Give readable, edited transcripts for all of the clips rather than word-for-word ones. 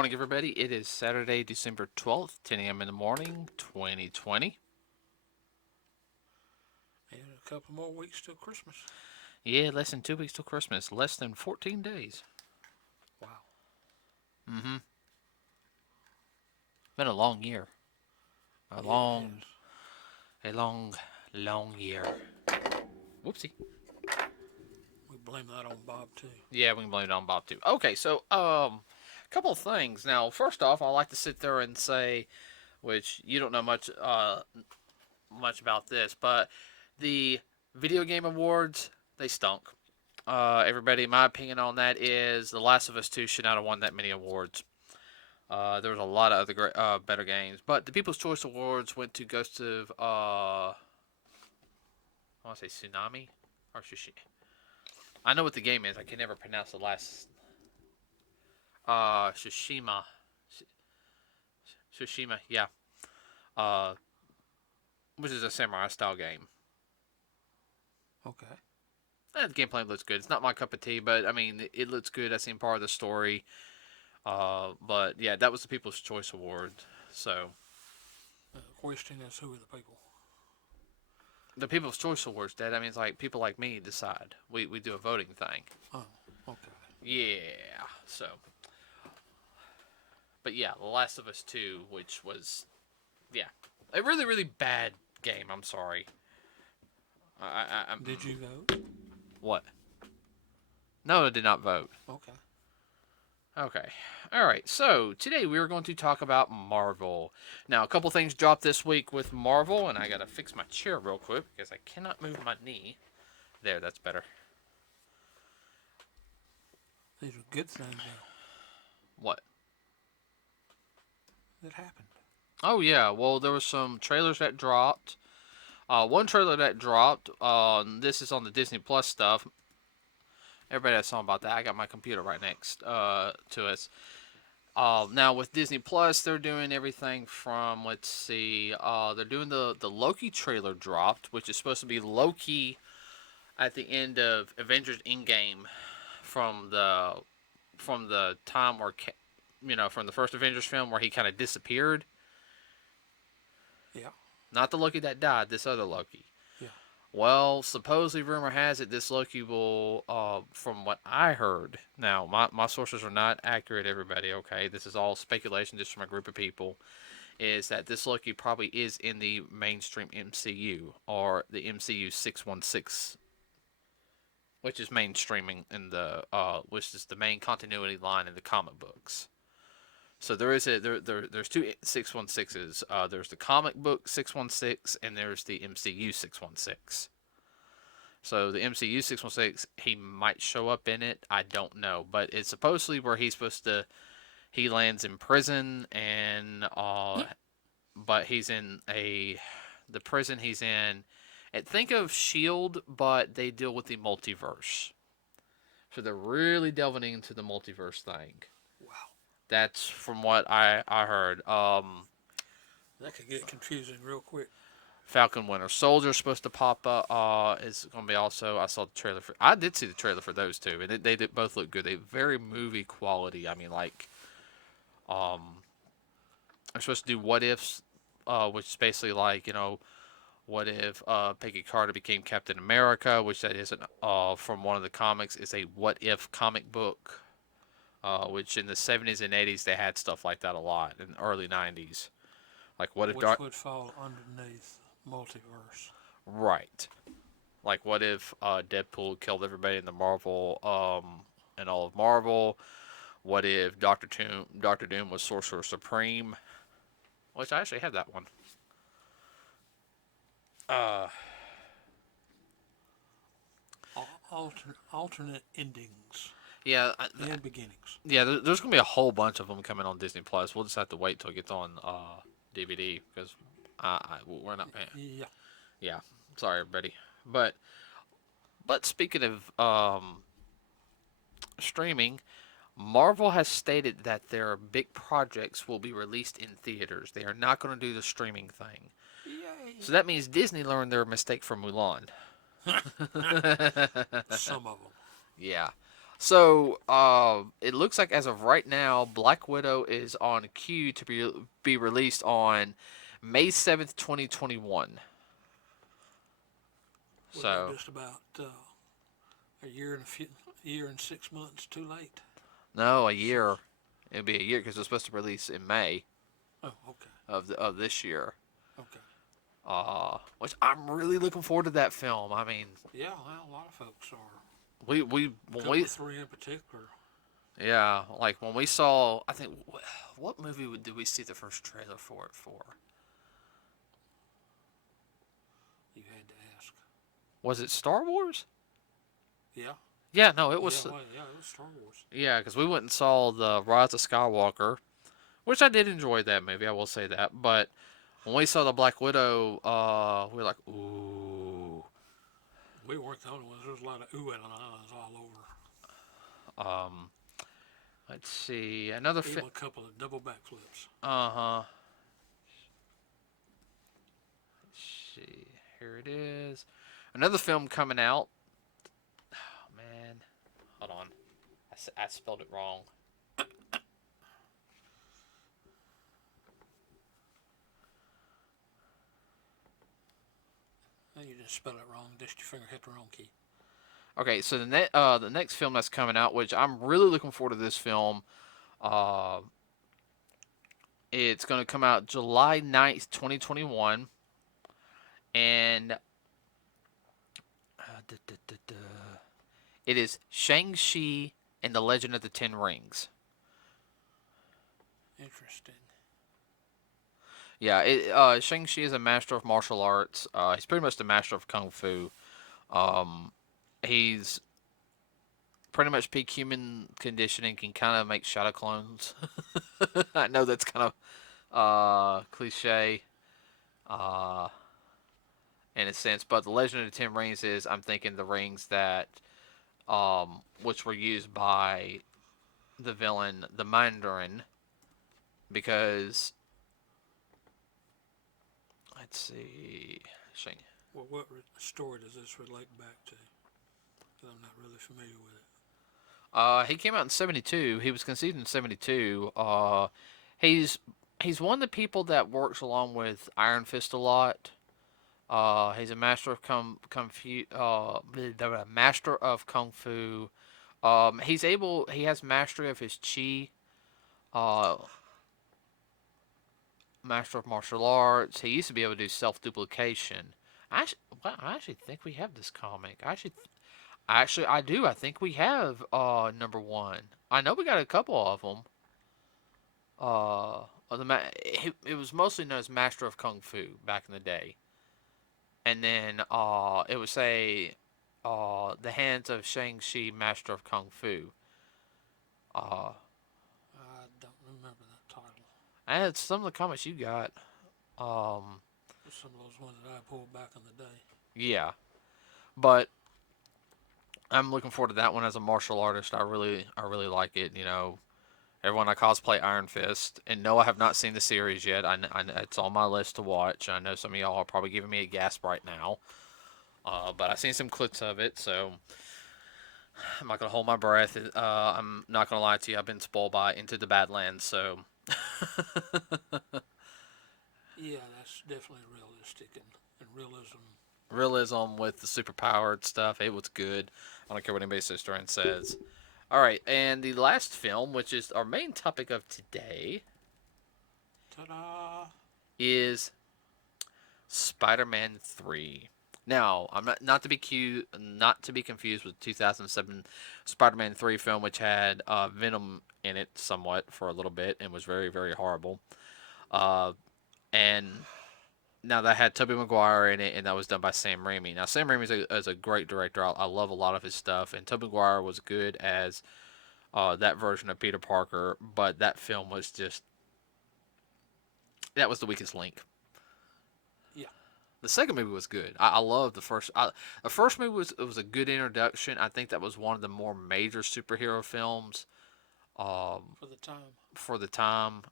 morning, everybody. It is Saturday, December 12th, 10 a.m. in the morning, 2020. And a couple more weeks till Christmas. Yeah, less than 2 weeks till Christmas. Less than 14 days. Wow. Mm-hmm. Been a long year. A Yeah, it long, has. a long, long year. Whoopsie. We blame that on Bob, too. Yeah, we can blame it on Bob, too. Okay, so, a couple of things. Now, first off, I like to sit there and say, which you don't know much about this, but the video game awards, they stunk. Everybody, my opinion on that is The Last of Us 2 should not have won that many awards. There was a lot of other great, better games, but the People's Choice Awards went to Ghost of I want to say Tsunami or Sushi. I know what the game is. I can never pronounce the last. Tsushima. Tsushima, yeah. Uh, which is a samurai style game. Okay. The gameplay looks good. It's not my cup of tea, but I mean, it looks good. I seen part of the story. But yeah, that was the People's Choice Award. So The question is, who are the people? the People's Choice Awards, Dad. I mean, it's like people like me decide. We do a voting thing. Oh, okay. Yeah. So, but yeah, The Last of Us 2, which was, yeah, a really really bad game. I'm sorry. Did you vote? What? No, I did not vote. Okay. Okay. All right. So today we are going to talk about Marvel. Now, a couple things dropped this week with Marvel, and I gotta fix my chair real quick because I cannot move my knee. There, that's better. These are good things What? that happened. Oh yeah. Well, there was some trailers that dropped. One trailer that dropped. This is on the Disney Plus stuff. Everybody has something about that. I got my computer right next to us. Now with Disney Plus, they're doing everything from let's see, they're doing the Loki trailer dropped, which is supposed to be Loki at the end of Avengers Endgame from the time where from the first Avengers film where he kind of disappeared. Yeah. Not the Loki that died, this other Loki. Yeah. Well, supposedly rumor has it this Loki will, from what I heard. Now, my sources are not accurate, everybody. Okay, this is all speculation, just from a group of people. Is that this Loki probably is in the mainstream MCU or the MCU 616, which is mainstreaming in the which is the main continuity line in the comic books. So there's two 616s. There's the comic book 616 and there's the MCU 616. So the MCU 616, he might show up in it. I don't know, but it's supposedly where he lands in prison and but he's in the prison he's in. And think of Shield, but they deal with the multiverse. So they're really delving into the multiverse thing. Wow. That's from what I heard. That could get confusing real quick. Falcon Winter Soldier is supposed to pop up. Is going to be also. I saw the trailer for. I did see the trailer for those two, and they did both look good. They very movie quality. I mean, like, they're supposed to do what ifs, which is basically like what if Peggy Carter became Captain America, which that isn't from one of the comics. It's a what if comic book, which in the 70s and 80s they had stuff like that a lot in the early 90s. Like what if Which would fall underneath multiverse. Right. Like, what if Deadpool killed everybody in the Marvel, in all of Marvel? What if Doctor Doom was Sorcerer Supreme? Which I actually have that one. Uh, Alternate endings yeah, and beginnings. yeah. There's gonna be a whole bunch of them coming on Disney Plus. We'll just have to wait till it gets on DVD because we're not paying. Yeah. Yeah, sorry everybody. But speaking of streaming, Marvel has stated that their big projects will be released in theaters. They are not going to do the streaming thing. Yay. So that means Disney learned their mistake from Mulan. Some of them. Yeah. So, it looks like as of right now, Black Widow is on queue to be released on May 7th, 2021. Was that So, just about a year and a year and 6 months too late? no, a year. Since It'll be a year because it's supposed to release in May oh, okay, of this year. okay, Which I'm really looking forward to that film. I mean, yeah. Well, a lot of folks are. we A when couple we of three in particular. yeah, like when we saw, I think what movie did we see the first trailer for it for? You had to ask. Was it Star Wars? Yeah, Yeah, no, it yeah, was. well, yeah. It was Star Wars. Yeah, because we went and saw the Rise of Skywalker, which I did enjoy that movie. I will say that. But when we saw the Black Widow, we were like, ooh. We weren't the only ones. There was a lot of ooh and ahs all over. Um, let's see another. Even a couple of double backflips. Uh-huh. Let's see. Here it is. Another film coming out. Oh man, hold on. I spelled it wrong. And you didn't spell it wrong. Just your finger hit the wrong key. Okay, so the next film that's coming out, which I'm really looking forward to this film. Uh, it's going to come out July 9th, 2021, and duh, duh, duh, duh. It is Shang-Chi and the Legend of the Ten Rings. Interesting. Yeah, Shang-Chi is a master of martial arts. He's pretty much the master of kung fu. Um, he's pretty much peak human conditioning, can kind of make shadow clones. I know that's kind of cliche uh, in a sense, but the Legend of the Ten Rings is, I'm thinking, the rings that which were used by the villain, the Mandarin, because let's see, Shang. Well, what story does this relate back to? Because I'm not really familiar with it. He came out in '72. He was conceived in '72. He's he's one of the people that works along with Iron Fist a lot. He's a master of master of kung fu. He has mastery of his chi. Uh, master of martial arts. He used to be able to do self duplication. I actually think we have this comic. I do. I think we have number one. I know we got a couple of them. It was mostly known as Master of Kung Fu back in the day, and then it would say the hands of Shang-Chi, Master of Kung Fu. Uh, I don't remember that title. and some of the comics you got. Um, Some of those ones that I pulled back in the day. yeah, but I'm looking forward to that one as a martial artist. I really like it. You know, everyone I cosplay Iron Fist, and no, I have not seen the series yet. It's on my list to watch. I know some of y'all are probably giving me a gasp right now, but I've seen some clips of it, so I'm not gonna hold my breath. I'm not gonna lie to you. I've been spoiled by Into the Badlands, so Yeah, that's definitely realistic and realism. realism with the superpowered stuff, it was good. I don't care what anybody's sister and says. All right, and the last film, which is our main topic of today, Ta-da! is Spider-Man 3. Now, I'm not to be confused with 2007 Spider-Man 3 film, which had Venom in it somewhat for a little bit and was very very horrible. Uh, and now that had Tobey Maguire in it, and that was done by Sam Raimi. Now Sam Raimi is a great director. I love a lot of his stuff, and Tobey Maguire was good as that version of Peter Parker, but that film was just that was the weakest link. Yeah. The second movie was good. I love the first. The first movie was a good introduction. I think that was one of the more major superhero films For the time. for the time.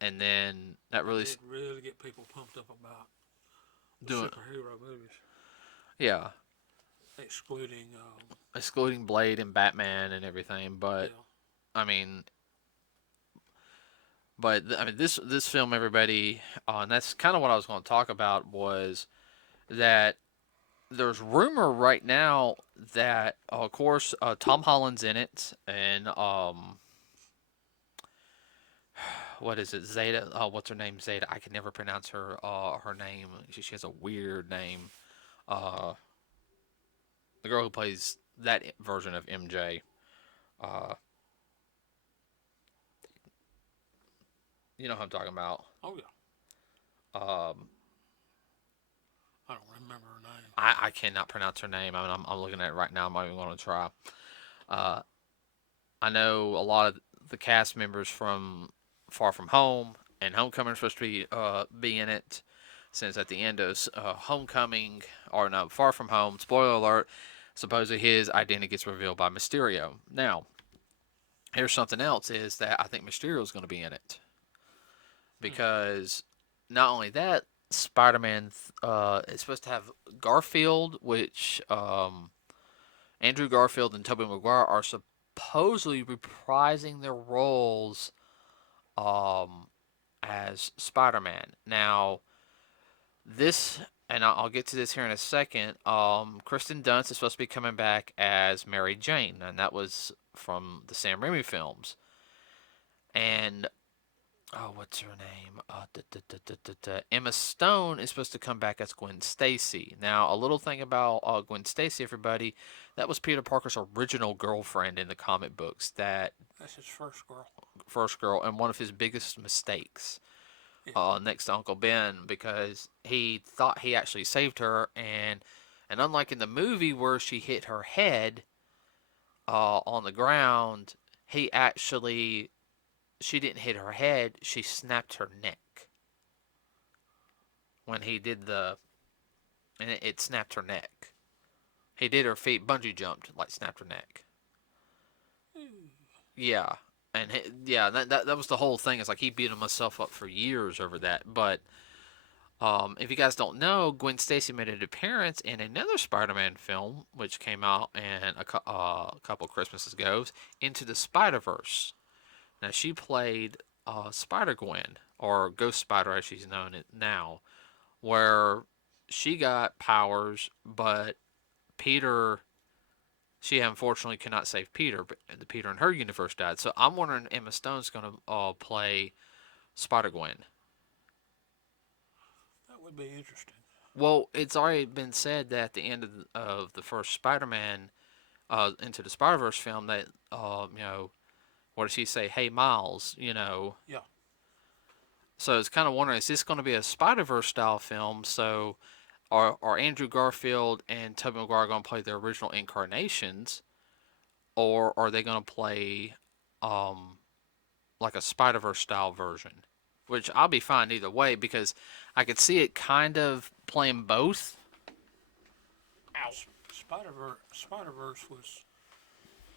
And then that really It did really get people pumped up about the doing superhero movies. yeah. excluding, excluding Blade and Batman and everything. But yeah. I mean, I mean this film, everybody, and that's kind of what I was going to talk about was that there's rumor right now that, of course, Tom Holland's in it, and what is it, Zeta? What's her name? Zeta. I can never pronounce her name. She has a weird name. Uh, the girl who plays that version of MJ. Uh, you know who I'm talking about. Oh yeah. Um, I don't remember her name. I cannot pronounce her name. I mean, I'm looking at it right now. I'm not even going to try. Uh, I know a lot of the cast members from Far From Home and Homecoming are supposed to be in it. Since at the end of Homecoming, or no, Far From Home, spoiler alert, supposedly his identity gets revealed by Mysterio. Now, here's something else: is that I think Mysterio is going to be in it Hmm. because not only that, Spider-Man is supposed to have Garfield, which Andrew Garfield and Tobey Maguire are supposedly reprising their roles um, as Spider-Man. Now, this, and I'll get to this here in a second. Kristen Dunst is supposed to be coming back as Mary Jane, and that was from the Sam Raimi films. And what's her name? Emma Stone is supposed to come back as Gwen Stacy. Now, a little thing about Gwen Stacy, everybody, that was Peter Parker's original girlfriend in the comic books. That That's his first girl. first girl, and one of his biggest mistakes. Yeah. Next to Uncle Ben, because he thought he actually saved her, and unlike in the movie where she hit her head on the ground, he actually she didn't hit her head, she snapped her neck when he did and it snapped her neck. He did her feet, bungee jumped, like snapped her neck. Hmm. Yeah, and yeah, that was the whole thing. It's like he beat himself up for years over that. But if you guys don't know, Gwen Stacy made an appearance in another Spider-Man film, which came out in a couple Christmases ago, Into the Spider-Verse. Now she played Spider Gwen, or Ghost Spider as she's known it now, where she got powers, but Peter, she unfortunately cannot save Peter. But the Peter in her universe died. So I'm wondering Emma Stone's going to play Spider Gwen. That would be interesting. Well, it's already been said that at the end of the first Spider-Man Into the Spider-Verse film that what does she say? Hey Miles, Yeah. So it's kind of wondering, is this going to be a Spider-Verse style film? So are Andrew Garfield and Tobey Maguire going to play their original incarnations, or are they going to play um, like a Spider-Verse style version? Which I'll be fine either way because I could see it kind of playing both. Ow. Spider Verse was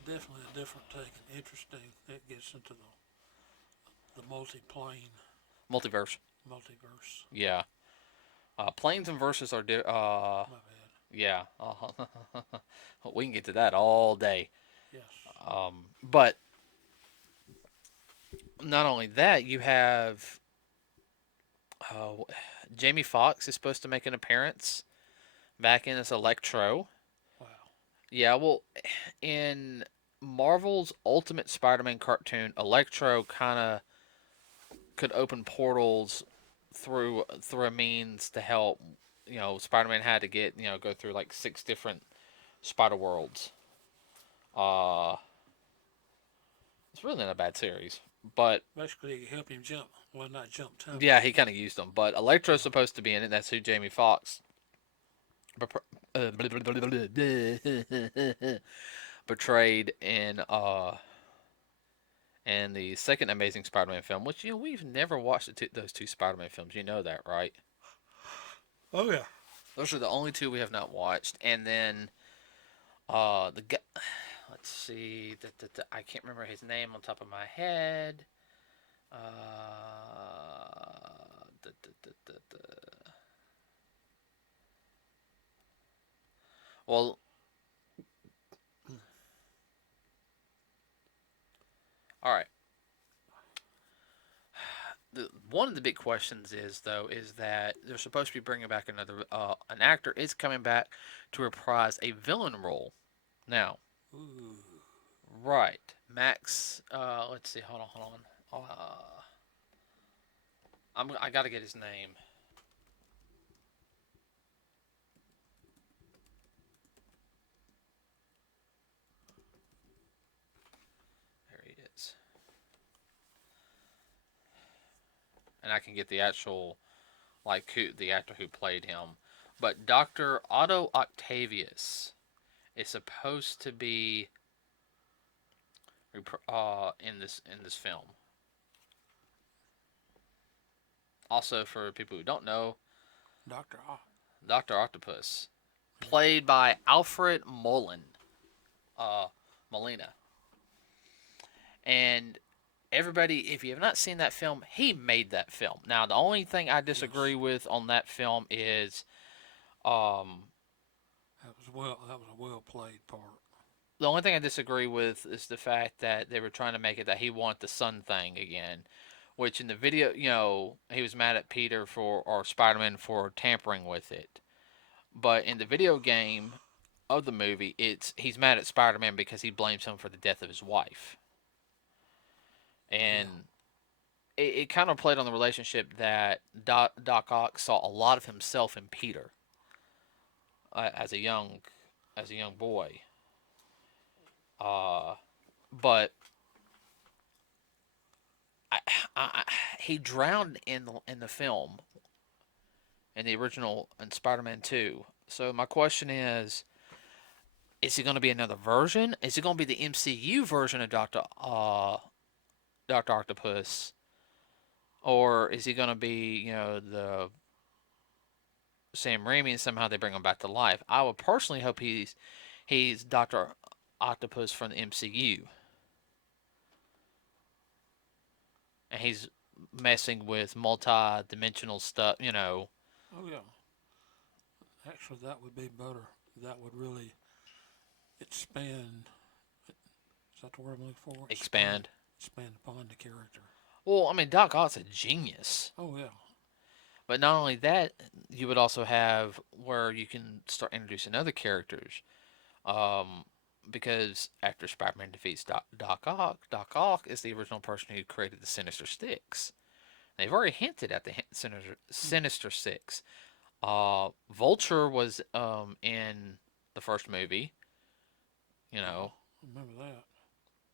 definitely a different take and interesting. It gets into the multi-plane Multiverse. multiverse. Yeah. Planes and verses are My bad. yeah. We can get to that all day. Yes. But not only that, you have uh, Jamie Foxx is supposed to make an appearance back in as Electro. Wow. Yeah, well, in Marvel's Ultimate Spider-Man cartoon, Electro kind of could open portals through a means to help. Spider-Man had to go through like 6 different Spider Worlds. Uh, it's really not a bad series, but Basically, it could help him jump. Well, not jump time, yeah, but he kind of used them. But Electro's yeah. supposed to be in it. That's who Jamie Foxx portrayed in the second Amazing Spider-Man film, which we've never watched those two Spider-Man films. You know that, right? Oh yeah. Those are the only two we have not watched. And then the guy, let's see, I can't remember his name on top of my head. Uh, da, da, da, da, da. Well, All right. One of the big questions is though is that they're supposed to be bringing back another an actor is coming back to reprise a villain role. Now, Ooh, right, Max. Let's see. Hold on. I gotta get his name. There he is, and I can get the actual like who the actor who played him. But Doctor Otto Octavius is supposed to be in this film. Also, for people who don't know, Doctor Ah. Doctor Octopus, Yeah. played by Alfred Molina, and everybody, if you have not seen that film, he made that film. Now, the only thing I disagree Yes. with on that film is, um, That was a well played part. the only thing I disagree with is the fact that they were trying to make it that he wanted the sun thing again, which in the video, he was mad at Peter for or Spider-Man for tampering with it. But in the video game of the movie, it's he's mad at Spider-Man because he blames him for the death of his wife, Yeah. and it kind of played on the relationship that Doc Ock saw a lot of himself in Peter as a young boy. Uh, but I, I, he drowned in the film in the original in Spider-Man 2. So my question is it going to be another version? Is it going to be the MCU version of Doctor Octopus, or is he going to be the Sam Raimi and somehow they bring him back to life? I would personally hope he's Doctor Octopus from the MCU, and he's messing with multi-dimensional stuff. Oh yeah. Actually, that would be better. That would really expand. Is that the word I'm looking for? Expand. Expand upon the character. Well, I mean, Doc Ock's a genius. Oh yeah. But not only that, you would also have where you can start introducing other characters. Um, because after Spider-Man defeats Doc Ock is the original person who created the Sinister Six. They've already hinted at the Sinister Six. Vulture was in the first movie, you Yeah. know, I remember that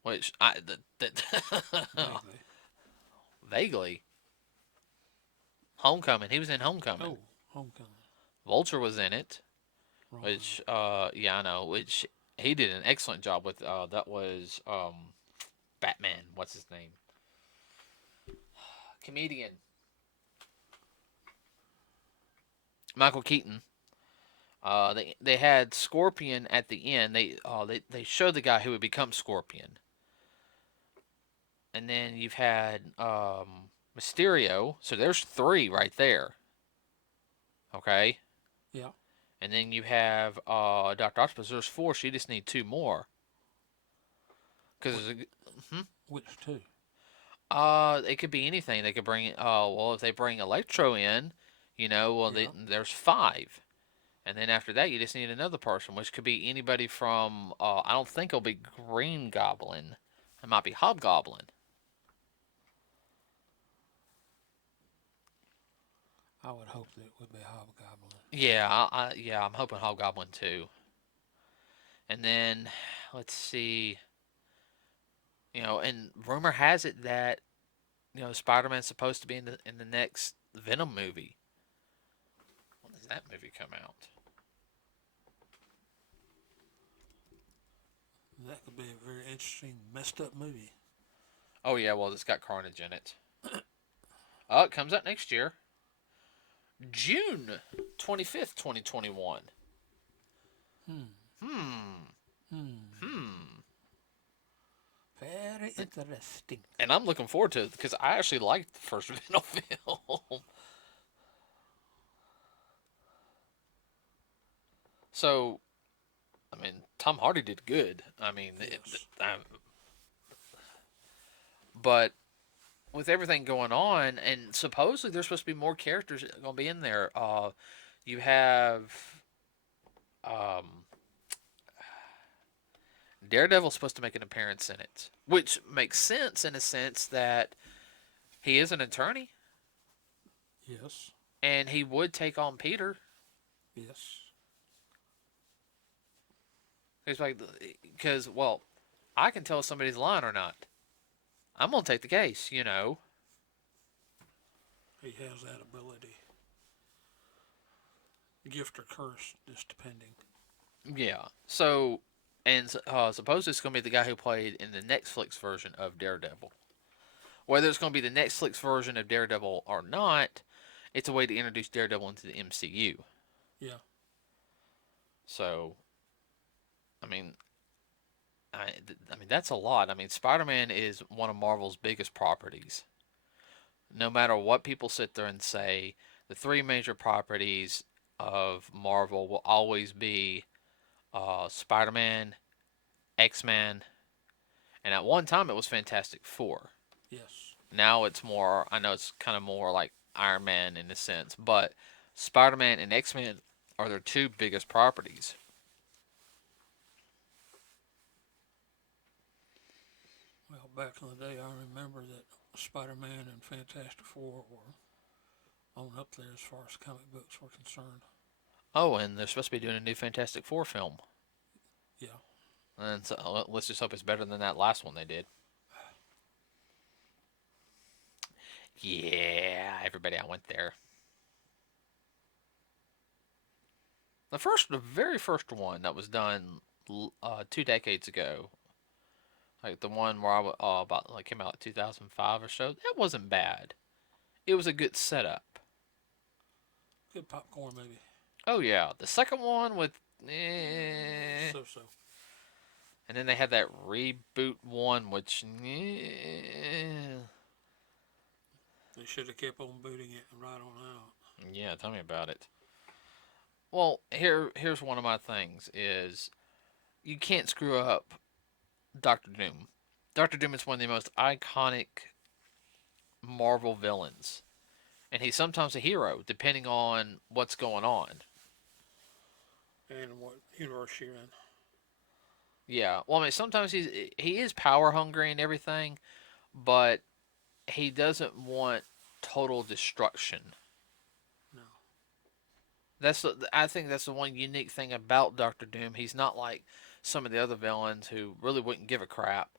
which vaguely. vaguely Homecoming. He was in Homecoming. Oh, Homecoming. Vulture was in it, Right. which yeah, I know, which he did an excellent job with. That was Batman. What's his name? Comedian Michael Keaton. They had Scorpion at the end. They showed the guy who would become Scorpion, and then you've had Mysterio. So there's three right there. Okay, Yeah. and then you have Doctor Octopus. There's four. So you just need two more. Because Which, which two? it could be anything. They could bring. Well, if they bring Electro in, Yeah. there's five. And then after that, you just need another person, which could be anybody from. I don't think it'll be Green Goblin. It might be Hobgoblin. I would hope that it would be Hobgoblin. Yeah, yeah, I'm hoping Hobgoblin too. And then let's see. And rumor has it that Spider-Man's supposed to be in the next Venom movie. When does that movie come out? That could be a very interesting, messed up movie. Oh yeah, well it's got Carnage in it. Oh, it comes out next year, June 25th, 2021. Hmm. Hmm. Hmm. Hmm. Very interesting. And I'm looking forward to it because I actually liked the first Venom film. So, I mean, Tom Hardy did good. I mean, Yes. But with everything going on, and supposedly there's supposed to be more characters going to be in there. You have um, Daredevil's supposed to make an appearance in it, which makes sense in a sense that he is an attorney Yes. and he would take on Peter. Yes. He's like, because, well, I can tell if somebody's lying or not. I'm going to take the case, you know. He has that ability. Gift or curse, just depending. Yeah. So, and suppose it's going to be the guy who played in the Netflix version of Daredevil. Whether it's going to be the Netflix version of Daredevil or not, it's a way to introduce Daredevil into the MCU. Yeah. So, I mean, I mean that's a lot. I mean, Spider-Man is one of Marvel's biggest properties. No matter what people sit there and say, the three major properties of Marvel will always be Spider-Man, X-Men, and at one time it was Fantastic Four. Yes. Now it's more, I know it's kind of more like Iron Man in a sense, but Spider Man and X Men are their two biggest properties. Well, back in the day, I remember that Spider-Man and Fantastic Four were on up there as far as comic books were concerned. Oh, and they're supposed to be doing a new Fantastic Four film. Yeah. And so let's just hope it's better than that last one they did. Yeah, everybody, I went there. The very first one that was done 2 decades ago, like the one where about like came out in 2005 or so, that wasn't bad. It was a good setup. Good popcorn, maybe. Oh yeah, the second one with, eh, So so. and then they had that reboot one, which, eh, They should have kept on booting it right on out. yeah, tell me about it. Well, here's one of my things is you can't screw up Doctor Doom. Doctor Doom is one of the most iconic Marvel villains, and he's sometimes a hero depending on what's going on. And what universe you're in. Yeah, well, I mean, sometimes he is power hungry and everything, but he doesn't want total destruction. No. I think that's the one unique thing about Doctor Doom. He's not like some of the other villains who really wouldn't give a crap.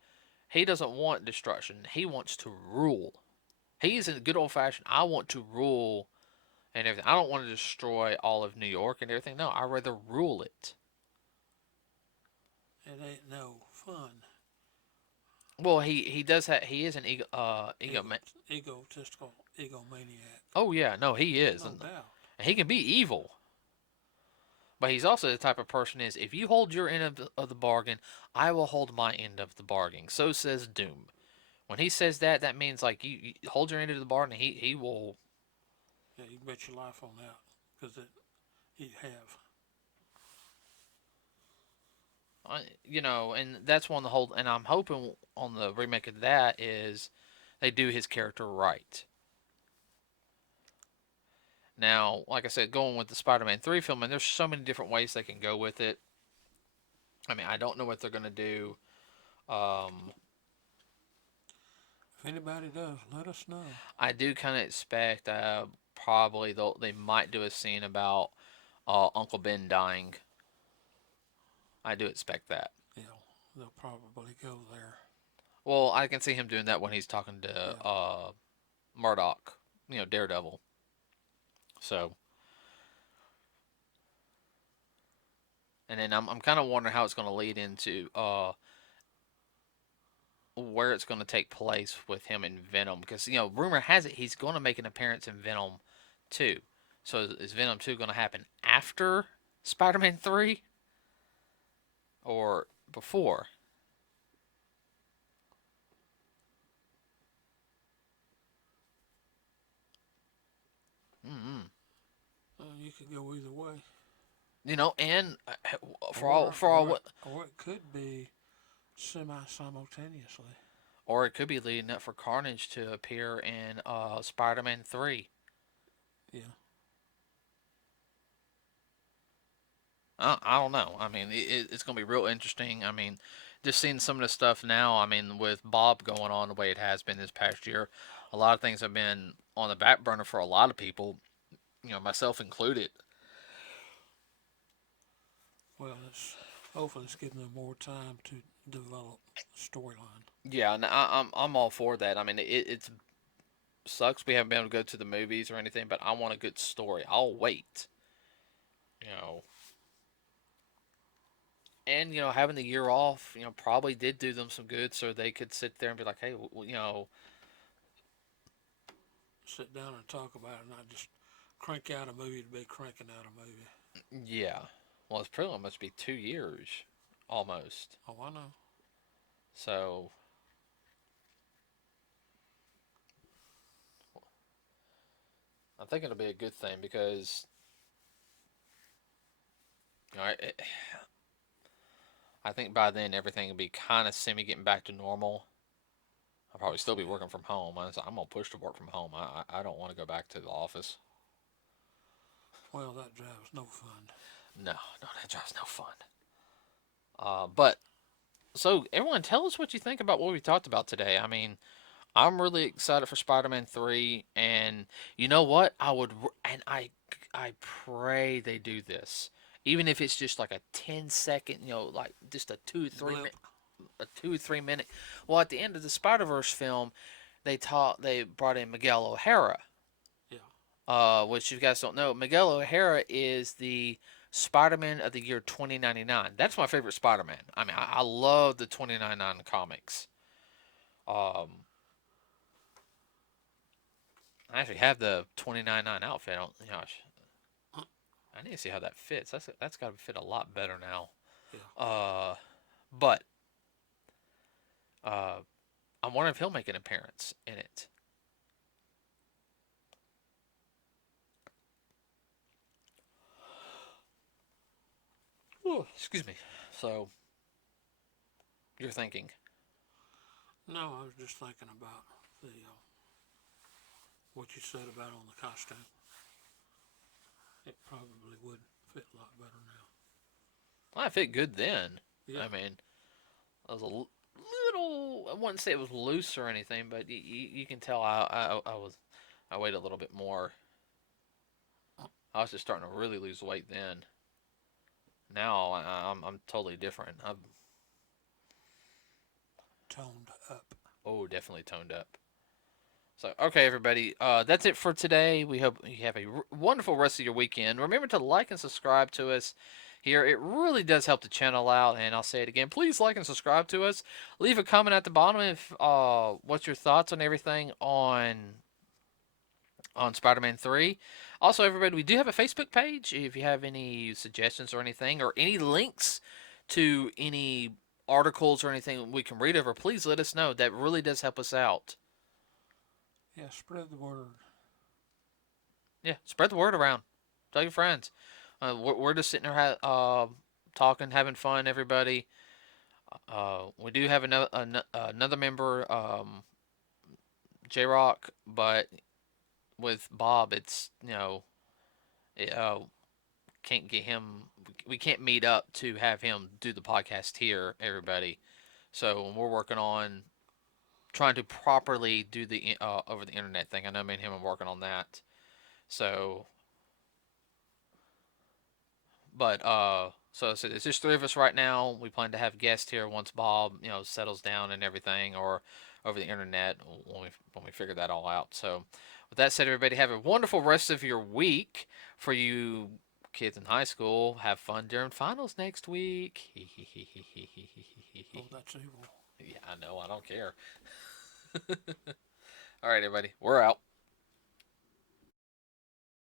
He doesn't want destruction. He wants to rule. He's a good old fashioned. I want to rule and everything. I don't want to destroy all of New York and everything. No, I'd rather rule it. It ain't no fun. Well, he does have. He is an ego man. Egotistical egomaniac. Oh yeah, no, he is, No and doubt. he can be evil. But he's also the type of person is if you hold your end of the bargain, I will hold my end of the bargain. So says Doom. When he says that, that means like you hold your end of the bargain. He will. Yeah, you can bet your life on that. Because he'd have. You know, and that's one of the whole. And I'm hoping on the remake of that is they do his character right. Now, like I said, going with the Spider-Man 3 film, and there's so many different ways they can go with it. I mean, I don't know what they're gonna do. Um, If anybody does, let us know. I do kind of expect probably they might do a scene about Uncle Ben dying. I do expect that. Yeah, they'll probably go there. Well, I can see him doing that when he's talking to Yeah. Murdoch, Daredevil. So, and then I'm kind of wondering how it's going to lead into where it's going to take place with him in Venom, because rumor has it he's going to make an appearance in Venom 2. So is Venom 2 going to happen after Spider-Man 3 or before? Mm-hmm. You could go either way. And for Or, all or, what or it could be semi simultaneously. or it could be leading up for Carnage to appear in Spider-Man 3. Yeah. I don't know. I mean, it's going to be real interesting. I mean, just seeing some of the stuff now. I mean, with Bob going on the way it has been this past year, a lot of things have been on the back burner for a lot of people. Myself included. Well, it's hopefully it's giving them more time to develop a storyline. Yeah, and I'm all for that. I mean, it sucks we haven't been able to go to the movies or anything, but I want a good story. I'll wait. You know, and having the year off, probably did do them some good, so they could sit there and be like, hey, Sit down and talk about it, not just crank out a movie to be cranking out a movie. yeah. Well, it's pretty much be 2 years, almost. Oh, I know. So I think it'll be a good thing because I think by then everything will be kind of semi getting back to normal. I'll probably still be working from home. I'm gonna push to work from home. I don't want to go back to the office. Well, that drive's no fun. No, no, that drives no fun. But so everyone, tell us what you think about what we talked about today. I mean, I'm really excited for Spider-Man 3, and you know what? I pray they do this, even if it's just like a 10 second, like just Blip. a 2 3 minute. Well, at the end of the Spider-Verse film, they brought in Miguel O'Hara, Yeah. which you guys don't know. Miguel O'Hara is the Spider-Man of the year 2099. That's my favorite Spider-Man. I mean, I love the 2099 comics. Um, I actually have the 2099 outfit. I need to see how that fits. That's got to fit a lot better now. Yeah. But uh, I'm wondering if he'll make an appearance in it. Ooh, excuse me. So you're thinking, No, I was just thinking about the what you said about on the costume. It probably would fit a lot better now. well, I fit good then. Yeah. I mean, I was a little. I wouldn't say it was loose or anything, but you can tell I weighed a little bit more. I was just starting to really lose weight then. Now I'm totally different. I'm Toned up. definitely toned up. So, okay, everybody, that's it for today. We hope you have a wonderful rest of your weekend. Remember to like and subscribe to us here. It really does help the channel out, and I'll say it again. Please like and subscribe to us. Leave a comment at the bottom if what's your thoughts on everything on Spider-Man 3. Also, everybody, we do have a Facebook page. If you have any suggestions or anything, or any links to any articles or anything we can read over, please let us know. That really does help us out. Yeah, spread the word. Yeah, spread the word around. Tell your friends. We're just sitting there talking, having fun, everybody. We do have another member, J Rock, but with Bob, it's, it, can't get him. We can't meet up to have him do the podcast here, everybody. So we're working on trying to properly do the over the internet thing. I know me and him are working on that. So, but so it's just three of us right now. We plan to have guests here once Bob settles down and everything, or over the internet when we figure that all out. So, with that said, everybody have a wonderful rest of your week. For you kids in high school, have fun during finals next week. Oh, that's evil. Yeah, I know. I don't care. All right, everybody. We're out.